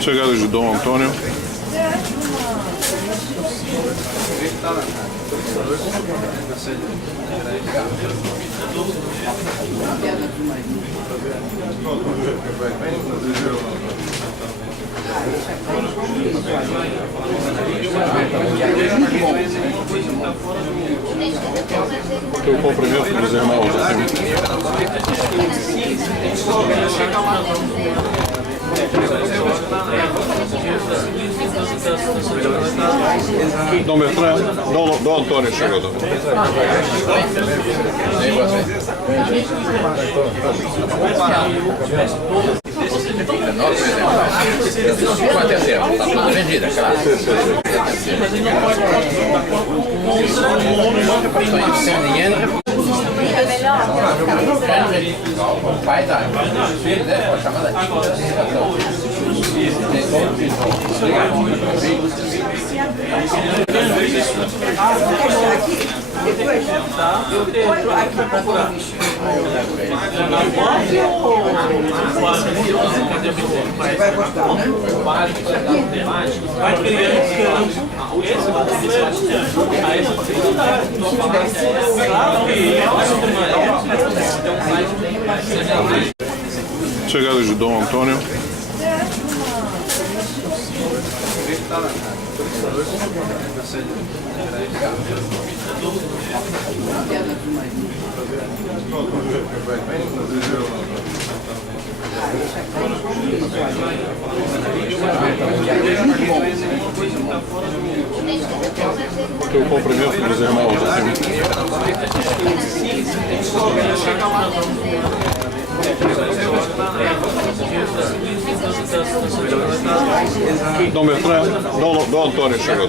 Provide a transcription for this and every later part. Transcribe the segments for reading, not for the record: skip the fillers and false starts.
Chegada de Dom Antônio. O cumprimento dos irmãos assim. Dom Bertrand, Dom Antônio chegou. Quanto é tempo? Está tudo vendida, claro. Sem dinheiro. O pai da filho dele foi chamado aqui. Vai gostar, né? Chegada de Dom Antônio. O cumprimento dos irmãos assim. Dom Bertrand, Dom Antônio chegou.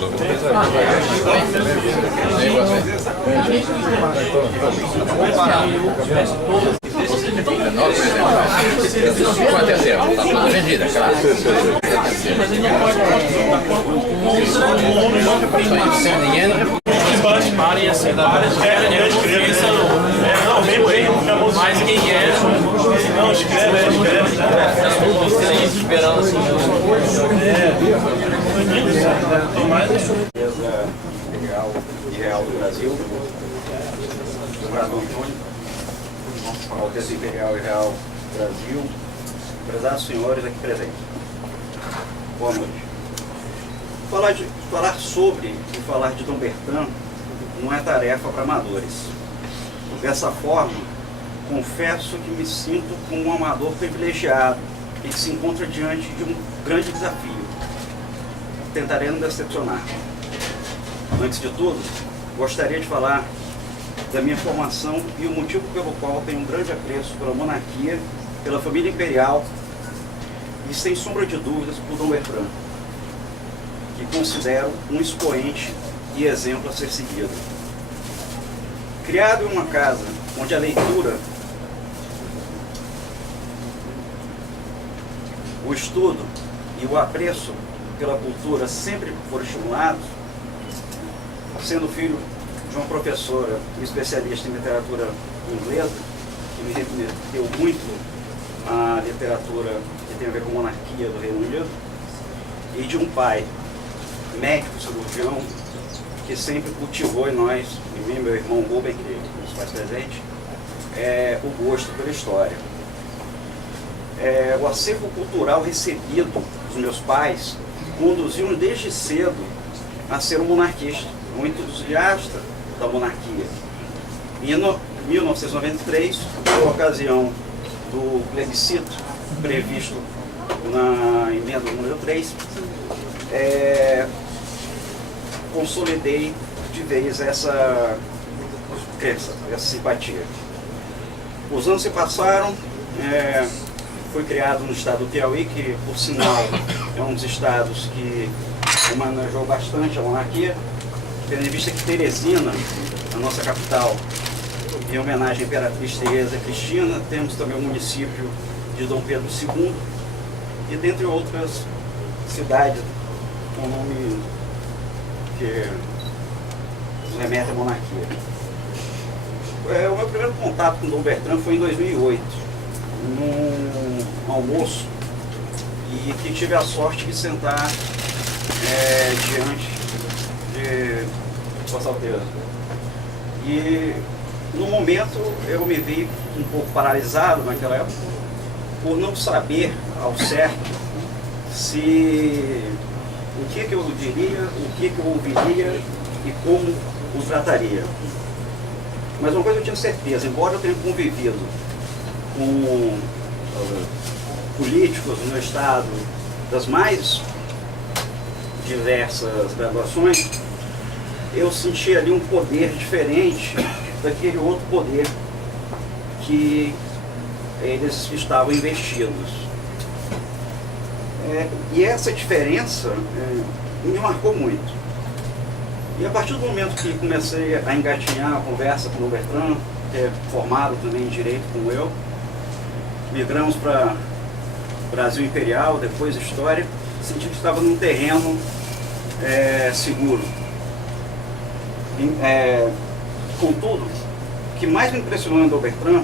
Quanto é tempo? Está tudo vendida, claro. Sem dinheiro. Mas quem é? Não, escreve. Esperando assim. Real do Brasil, governador Júnior, Alteza Imperial e Real do Brasil, prezados senhores aqui presentes. Boa noite. Falar sobre e falar de Dom Bertrand não é tarefa para amadores. Dessa forma, confesso que me sinto como um amador privilegiado e que se encontra diante de um grande desafio. Tentarei não decepcionar. Antes de tudo, gostaria de falar da minha formação e o motivo pelo qual tenho um grande apreço pela monarquia, pela família imperial e, sem sombra de dúvidas, por Dom Bertrand, que considero um expoente e exemplo a ser seguido. Criado em uma casa onde a leitura, o estudo e o apreço pela cultura sempre foram estimulados, sendo filho de uma professora especialista em literatura inglesa, que me remeteu muito à literatura que tem a ver com monarquia do Reino Unido, e de um pai médico, cirurgião, que sempre cultivou em nós, em mim e meu irmão Rubem, que nos faz presente, o gosto pela história. O acervo cultural recebido dos meus pais conduziu-me desde cedo a ser um monarquista, um entusiasta da monarquia. Em 1993, por ocasião do plebiscito previsto na emenda número 3, consolidei de vez essa crença, essa simpatia. Os anos se passaram, fui criado no estado do Piauí, que, por sinal, é um dos estados que homenageou bastante a monarquia, tendo em vista que Teresina, a nossa capital, em homenagem à Imperatriz Teresa Cristina, temos também o município de Dom Pedro II, e dentre outras cidades com nome que remete à monarquia. O meu primeiro contato com Dom Bertrand foi em 2008, num almoço e que tive a sorte de sentar diante de Vossa Alteza. E no momento eu me vi um pouco paralisado naquela época, por não saber ao certo o que eu diria, o que eu ouviria e como o trataria. Mas uma coisa eu tinha certeza, embora eu tenha convivido com políticos no meu estado das mais diversas graduações, eu senti ali um poder diferente daquele outro poder que eles estavam investidos. E essa diferença me marcou muito. E a partir do momento que comecei a engatinhar a conversa com o Bertrand, que é formado também em Direito como eu, migramos para Brasil Imperial, depois História, senti que estava num terreno seguro. Contudo, o que mais me impressionou em Dom Bertrand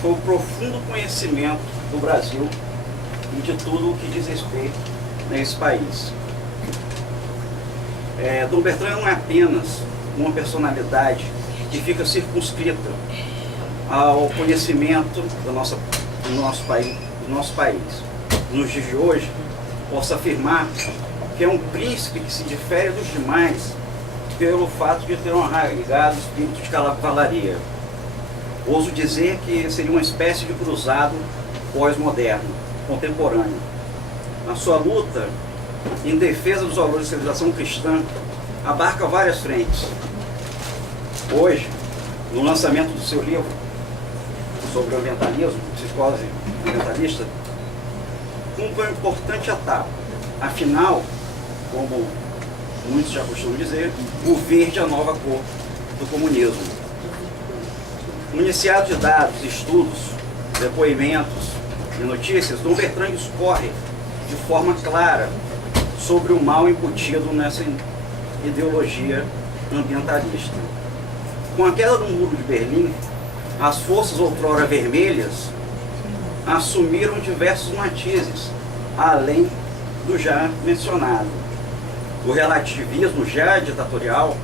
foi o profundo conhecimento do Brasil e de tudo o que diz respeito nesse país. Dom Bertrand não é apenas uma personalidade que fica circunscrita ao conhecimento do nosso país. Nos dias de hoje, posso afirmar que é um príncipe que se difere dos demais pelo fato de ter um arraigado espírito de cavalaria. Ouso dizer que seria uma espécie de cruzado pós-moderno, contemporâneo. Na sua luta em defesa dos valores da civilização cristã, abarca várias frentes. Hoje, no lançamento do seu livro sobre o ambientalismo, psicose ambientalista, cumpre uma importante etapa. Afinal, como muitos já costumam dizer, o verde é a nova cor do comunismo. Municiado de dados, estudos, depoimentos e notícias, Dom Bertrand discorre de forma clara sobre o mal incutido nessa ideologia ambientalista. Com a queda do Muro de Berlim, as forças outrora vermelhas assumiram diversos matizes, além do já mencionado. O relativismo já ditatorial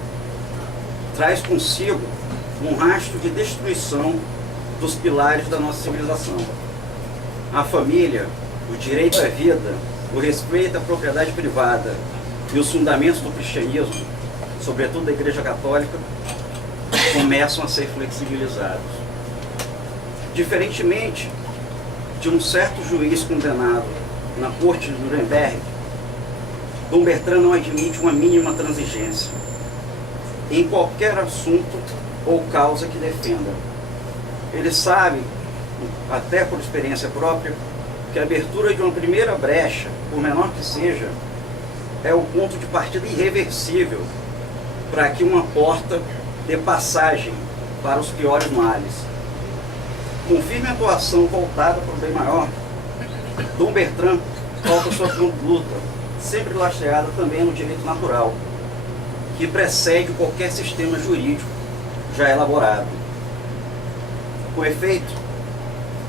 traz consigo um rastro de destruição dos pilares da nossa civilização. A família, o direito à vida, o respeito à propriedade privada e os fundamentos do cristianismo, sobretudo da Igreja Católica, começam a ser flexibilizados. Diferentemente de um certo juiz condenado na corte de Nuremberg, Dom Bertrand não admite uma mínima transigência em qualquer assunto ou causa que defenda. Ele sabe, até por experiência própria, que a abertura de uma primeira brecha, por menor que seja, é o ponto de partida irreversível para que uma porta dê passagem para os piores males. Com firme atuação voltada para o bem maior, Dom Bertrand coloca sua luta, sempre lastreada também no direito natural, que precede qualquer sistema jurídico já elaborado. Com efeito,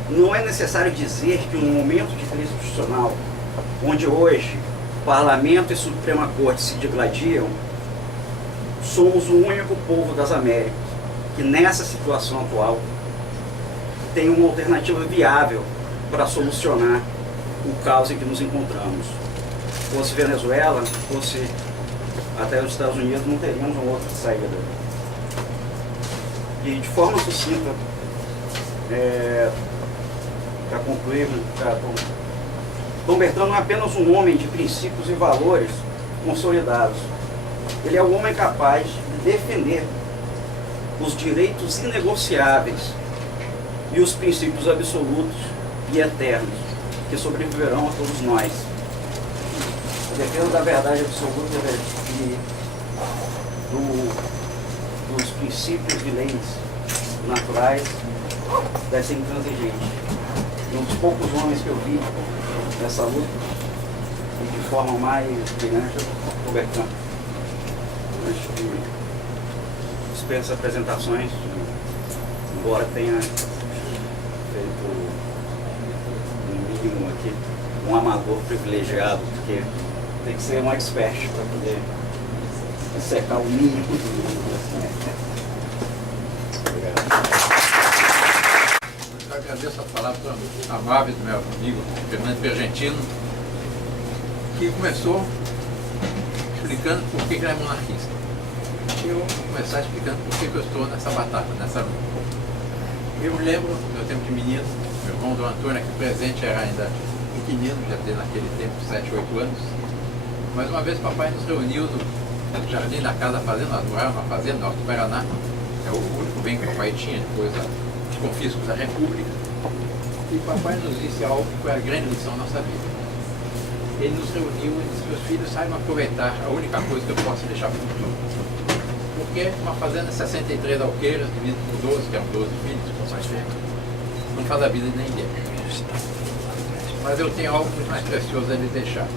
não é necessário dizer que no momento de crise constitucional, onde hoje Parlamento e Suprema Corte se digladiam, somos o único povo das Américas que nessa situação atual tem uma alternativa viável para solucionar o caos em que nos encontramos. Fosse Venezuela, fosse até os Estados Unidos, não teríamos uma outra saída. E de forma sucinta, para concluir, Dom Bertrand não é apenas um homem de princípios e valores consolidados. Ele é um homem capaz de defender os direitos inegociáveis e os princípios absolutos e eternos que sobreviverão a todos nós. A defesa da verdade absoluta e dos princípios e leis naturais deve ser intransigente. Um dos poucos homens que eu vi nessa luta, e de forma mais brilhante, o Bertrand. Acho que dispensa apresentações, embora tenha feito um mínimo aqui um amador privilegiado, porque tem que ser um expert para poder secar o mínimo do Eu agradeço a palavra amável do meu amigo Fernando Pergentino, que começou explicando por que ele é monarquista. Eu vou começar explicando por que eu estou nessa batalha, nessa luta. Eu me lembro, no meu tempo de menino, meu irmão Dom Antônio aqui presente era ainda pequenino, já tem naquele tempo 7, 8 anos. Mas uma vez papai nos reuniu no jardim da casa da fazenda, nós morávamos na fazenda, Norte do Paraná. É o único bem que o papai tinha, depois dos confiscos da República. E papai nos disse algo que foi a grande lição da nossa vida. Ele nos reuniu e disse: meus filhos, saibam aproveitar a única coisa que eu posso deixar para o futuro. Porque uma fazenda de 63 alqueiras, dividido por 12, que eram 12 filhos, por mais tempo, não faz a vida de ninguém. Mas eu tenho algo muito mais precioso a lhes deixar.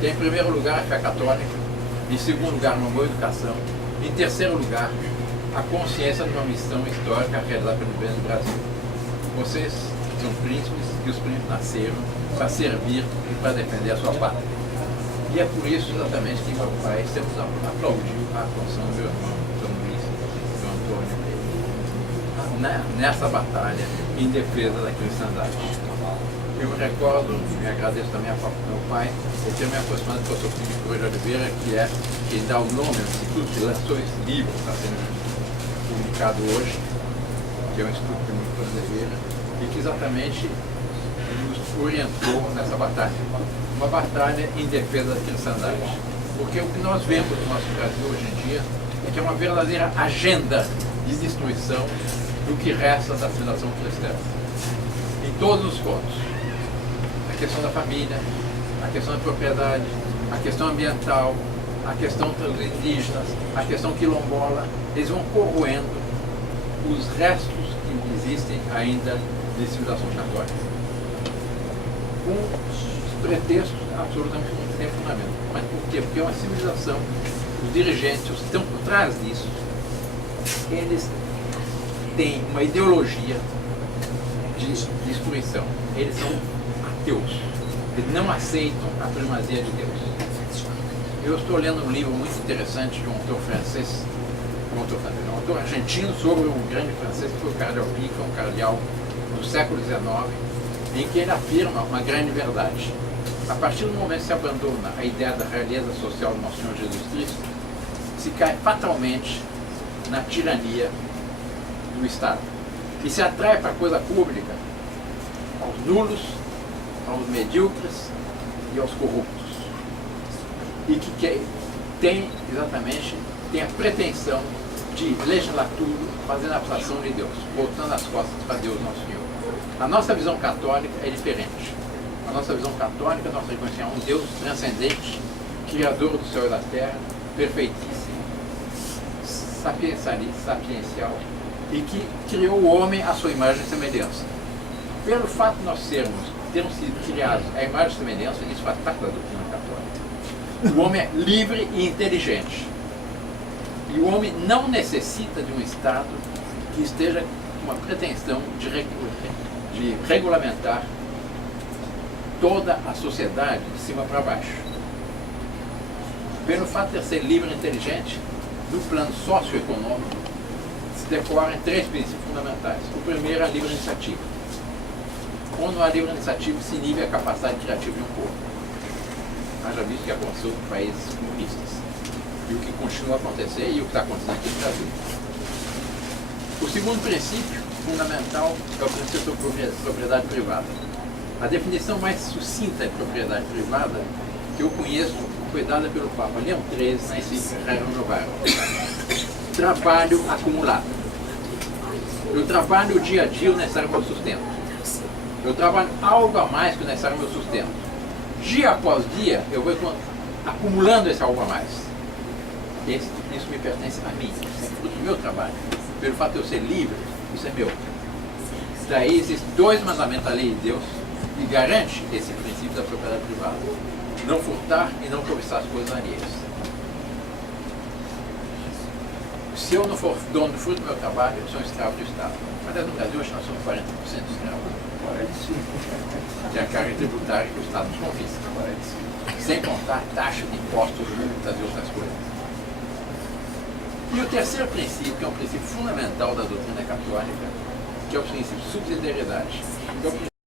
Tem, em primeiro lugar, a fé católica, em segundo lugar, uma boa educação, em terceiro lugar, a consciência de uma missão histórica realizada pelo bem do Brasil. Vocês são príncipes e os príncipes nasceram para servir e para defender a sua pátria. E é por isso exatamente que meu pai sempre aplaudiu a atuação do meu irmão, Dom Luís, Dom Antônio, nessa batalha em defesa da cristandade. Eu me recordo, e agradeço também a papo do meu pai, ele ter me aproximado do professor Felipe Coelho Oliveira, que é quem dá o nome ao instituto que lançou esse livro, que está sendo publicado hoje, que é o Instituto Felipe Coelho Oliveira, e que exatamente nos orientou nessa batalha. Uma batalha em defesa da cristandade. Porque o que nós vemos no nosso Brasil hoje em dia é que é uma verdadeira agenda de destruição do que resta da civilização cristã. Em todos os pontos. A questão da família, a questão da propriedade, a questão ambiental, a questão dos indígenas, a questão quilombola, eles vão corroendo os restos que existem ainda de civilização católica. Com pretextos absolutamente sem fundamento. Mas por quê? Porque é uma civilização, os dirigentes, os que estão por trás disso, eles têm uma ideologia de destruição. Eles são ateus. Eles não aceitam a primazia de Deus. Eu estou lendo um livro muito interessante de um autor francês, um autor argentino sobre um grande francês, que foi o Cardeal Pica, um cardeal do século XIX, em que ele afirma uma grande verdade. A partir do momento que se abandona a ideia da realeza social do nosso Senhor Jesus Cristo, se cai fatalmente na tirania do Estado. E se atrai para a coisa pública aos nulos, aos medíocres e aos corruptos. E que tem exatamente a pretensão de legislar tudo, fazendo a abstração de Deus, voltando as costas para Deus nosso Senhor. A nossa visão católica é diferente. A nossa visão católica, nós reconhecemos um Deus transcendente, Criador do céu e da terra, perfeitíssimo, sapiencial, e que criou o homem à sua imagem e semelhança. Pelo fato de nós termos sido criados à imagem e semelhança, isso faz parte da doutrina católica. O homem é livre e inteligente. E o homem não necessita de um Estado que esteja com uma pretensão de regulamentar toda a sociedade de cima para baixo. Pelo fato de ser livre e inteligente, no plano socioeconômico, se decoram três princípios fundamentais. O primeiro é a livre iniciativa. Quando não há livre iniciativa, se inibe a capacidade criativa de um povo. Haja visto que aconteceu em países comunistas. E o que continua a acontecer e o que está acontecendo aqui no Brasil. O segundo princípio fundamental é o princípio da propriedade privada. A definição mais sucinta de propriedade privada que eu conheço foi dada pelo Papa Leão XIII na encíclica Rerum Novarum. Trabalho acumulado. Eu trabalho o dia a dia o necessário ao meu sustento. Eu trabalho algo a mais que o necessário ao meu sustento. Dia após dia eu vou acumulando esse algo a mais. Isso me pertence a mim, é fruto do meu trabalho. Pelo fato de eu ser livre, isso é meu. Daí existem dois mandamentos da lei de Deus que garante esse princípio da propriedade privada: não furtar e não cobiçar as coisas alheias. Se eu não for dono do fruto do meu trabalho, eu sou um escravo do Estado. Mas no Brasil hoje nós somos 40% escravos. Que é a carga tributária que o Estado nos confisca. Sem contar taxa de impostos, multas e outras coisas. E o terceiro princípio, que é um princípio fundamental da doutrina católica, que é o princípio de subsidiariedade, que é o princípio